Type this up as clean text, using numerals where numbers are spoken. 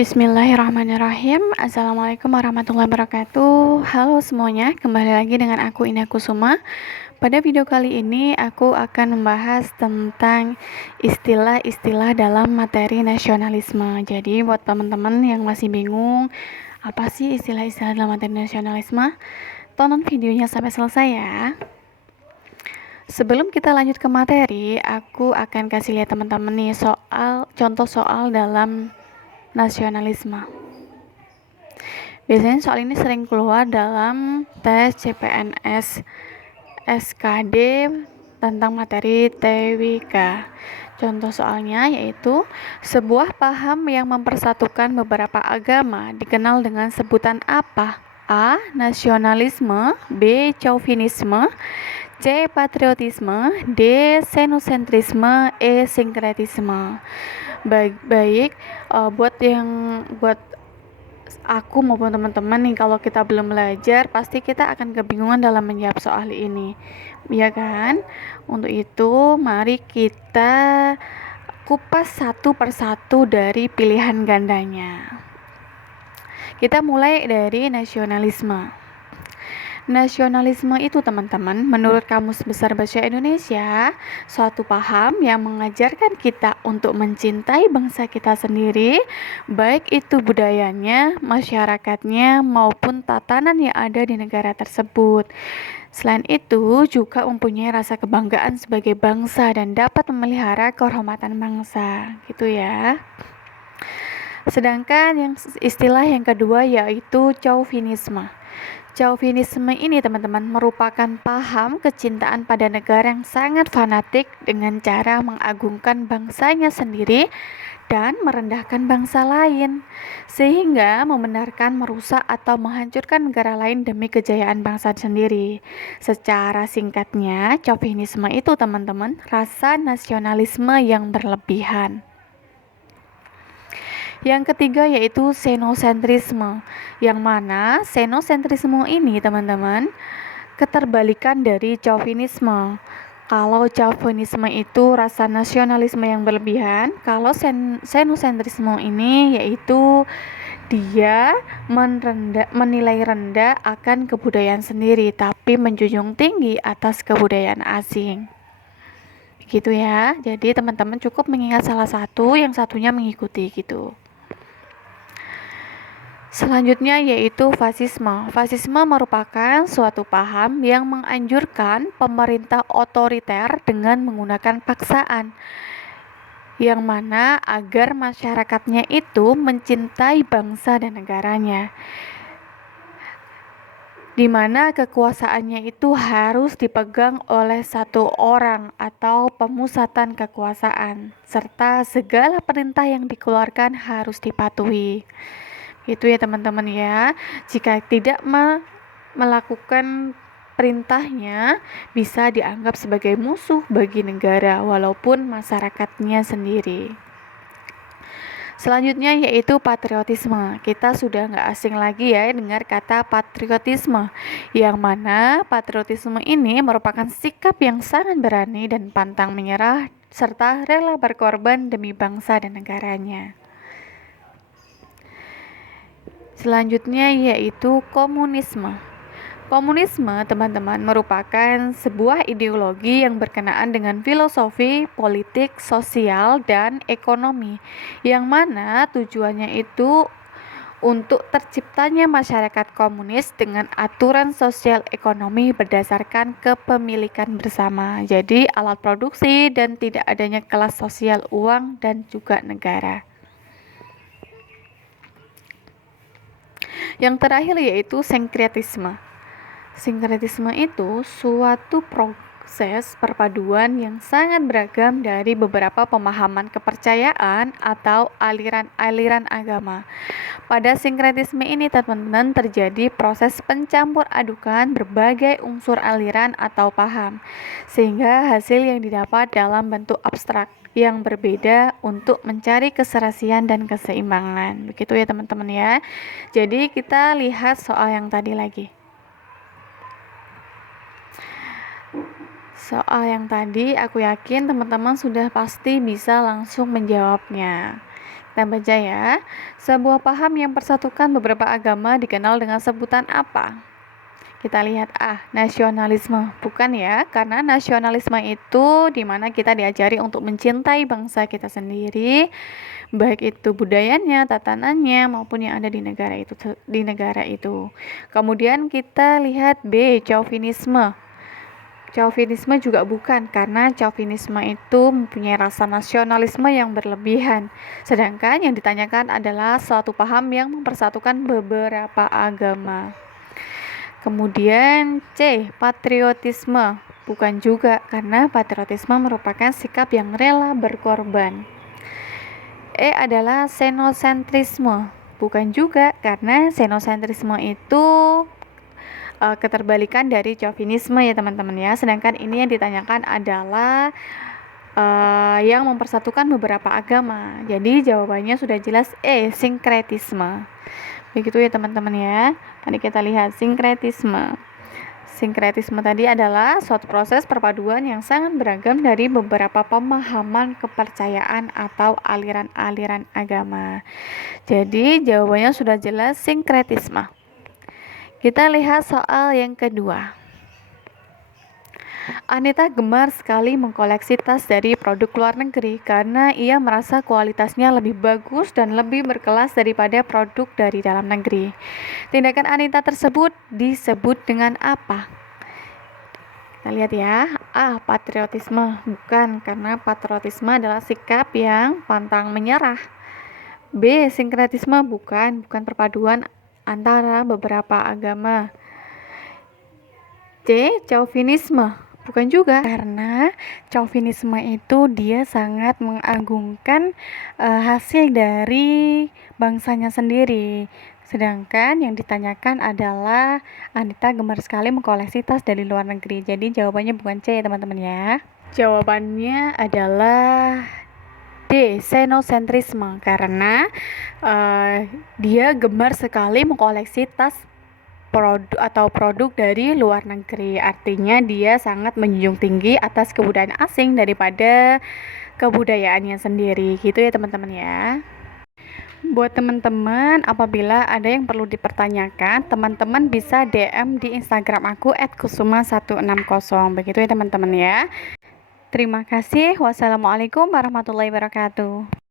Bismillahirrahmanirrahim. Assalamualaikum warahmatullahi wabarakatuh. Halo semuanya, kembali lagi dengan aku Ina Kusuma. Pada video kali ini aku akan membahas tentang istilah-istilah dalam materi nasionalisme. Jadi buat teman-teman yang masih bingung apa sih istilah-istilah dalam materi nasionalisme, tonton videonya sampai selesai ya. Sebelum kita lanjut ke materi, aku akan kasih lihat teman-teman nih contoh soal dalam nasionalisme. Biasanya soal ini sering keluar dalam tes CPNS SKD tentang materi TWK. Contoh soalnya yaitu sebuah paham yang mempersatukan beberapa agama dikenal dengan sebutan apa? A. Nasionalisme, B. Chauvinisme, C. Patriotisme, D. Xenocentrisme, E. Sinkretisme. Baik, buat aku maupun teman-teman nih, kalau kita belum belajar pasti kita akan kebingungan dalam menjawab soal ini, ya kan? Untuk itu mari kita kupas satu persatu dari pilihan gandanya. Kita mulai dari nasionalisme. Nasionalisme itu teman-teman, menurut Kamus Besar Bahasa Indonesia, suatu paham yang mengajarkan kita untuk mencintai bangsa kita sendiri, baik itu budayanya, masyarakatnya, maupun tatanan yang ada di negara tersebut. Selain itu, juga mempunyai rasa kebanggaan sebagai bangsa dan dapat memelihara kehormatan bangsa, gitu ya. Sedangkan istilah yang kedua yaitu Chauvinisme. Chauvinisme ini teman-teman merupakan paham kecintaan pada negara yang sangat fanatik dengan cara mengagungkan bangsanya sendiri dan merendahkan bangsa lain, sehingga membenarkan merusak atau menghancurkan negara lain demi kejayaan bangsa sendiri. Secara singkatnya, Chauvinisme itu teman-teman rasa nasionalisme yang berlebihan. Yang ketiga yaitu xenocentrisme, yang mana xenocentrisme ini teman-teman keterbalikan dari chauvinisme. Kalau chauvinisme itu rasa nasionalisme yang berlebihan, kalau xenocentrisme ini yaitu dia menilai rendah akan kebudayaan sendiri tapi menjunjung tinggi atas kebudayaan asing. Gitu ya. Jadi teman-teman cukup mengingat salah satu, yang satunya mengikuti gitu. Selanjutnya yaitu fasisme. Fasisme merupakan suatu paham yang menganjurkan pemerintah otoriter dengan menggunakan paksaan, yang mana agar masyarakatnya itu mencintai bangsa dan negaranya, di mana kekuasaannya itu harus dipegang oleh satu orang atau pemusatan kekuasaan, serta segala perintah yang dikeluarkan harus dipatuhi. Itu ya teman-teman ya. Jika tidak melakukan perintahnya, bisa dianggap sebagai musuh bagi negara walaupun masyarakatnya sendiri. Selanjutnya yaitu patriotisme. Kita sudah nggak asing lagi ya dengar kata patriotisme, yang mana patriotisme ini merupakan sikap yang sangat berani dan pantang menyerah serta rela berkorban demi bangsa dan negaranya. Selanjutnya yaitu komunisme. Komunisme, teman-teman, merupakan sebuah ideologi yang berkenaan dengan filosofi, politik, sosial, dan ekonomi, yang mana tujuannya itu untuk terciptanya masyarakat komunis dengan aturan sosial ekonomi berdasarkan kepemilikan bersama. Jadi alat produksi dan tidak adanya kelas sosial uang dan juga negara. Yang terakhir yaitu sinkretisme. Sinkretisme itu suatu proses perpaduan yang sangat beragam dari beberapa pemahaman kepercayaan atau aliran-aliran agama. Pada sinkretisme ini teman-teman terjadi proses pencampur adukan berbagai unsur aliran atau paham, sehingga hasil yang didapat dalam bentuk abstrak yang berbeda untuk mencari keserasian dan keseimbangan. Begitu ya teman-teman ya. Jadi kita lihat soal yang tadi lagi. Soal yang tadi aku yakin teman-teman sudah pasti bisa langsung menjawabnya. Kita baca ya. Sebuah paham yang persatukan beberapa agama dikenal dengan sebutan apa? Kita lihat nasionalisme. Bukan ya, karena nasionalisme itu dimana kita diajari untuk mencintai bangsa kita sendiri, baik itu budayanya, tatanannya maupun yang ada di negara itu. Kemudian kita lihat B, chauvinisme. Chauvinisme juga bukan, karena chauvinisme itu mempunyai rasa nasionalisme yang berlebihan. Sedangkan yang ditanyakan adalah suatu paham yang mempersatukan beberapa agama. Kemudian C, patriotisme. Bukan juga, karena patriotisme merupakan sikap yang rela berkorban. E adalah xenocentrisme. Bukan juga, karena xenocentrisme itu keterbalikan dari chauvinisme ya teman-teman ya. Sedangkan ini yang ditanyakan adalah yang mempersatukan beberapa agama. Jadi jawabannya sudah jelas sinkretisme. Begitu ya teman-teman ya. Tadi kita lihat sinkretisme. Sinkretisme tadi adalah suatu proses perpaduan yang sangat beragam dari beberapa pemahaman kepercayaan atau aliran-aliran agama. Jadi jawabannya sudah jelas sinkretisme. Kita lihat soal yang kedua. Anita gemar sekali mengkoleksi tas dari produk luar negeri karena ia merasa kualitasnya lebih bagus dan lebih berkelas daripada produk dari dalam negeri. Tindakan Anita tersebut disebut dengan apa? Kita lihat ya. A, patriotisme. Bukan, karena patriotisme adalah sikap yang pantang menyerah. B, sinkretisme. Bukan perpaduan antara beberapa agama. C, chauvinisme. Bukan juga, karena chauvinisme itu dia sangat mengagungkan hasil dari bangsanya sendiri. Sedangkan yang ditanyakan adalah Anita gemar sekali mengkoleksi tas dari luar negeri. Jadi jawabannya bukan C ya teman-teman ya. Jawabannya adalah D, xenocentrisme, karena dia gemar sekali mengkoleksi tas produk dari luar negeri. Artinya dia sangat menjunjung tinggi atas kebudayaan asing daripada kebudayaannya sendiri. Gitu ya teman-teman ya. Buat teman-teman, apabila ada yang perlu dipertanyakan, teman-teman bisa DM di Instagram aku @kusuma160. Begitu ya teman-teman ya. Terima kasih. Wassalamualaikum warahmatullahi wabarakatuh.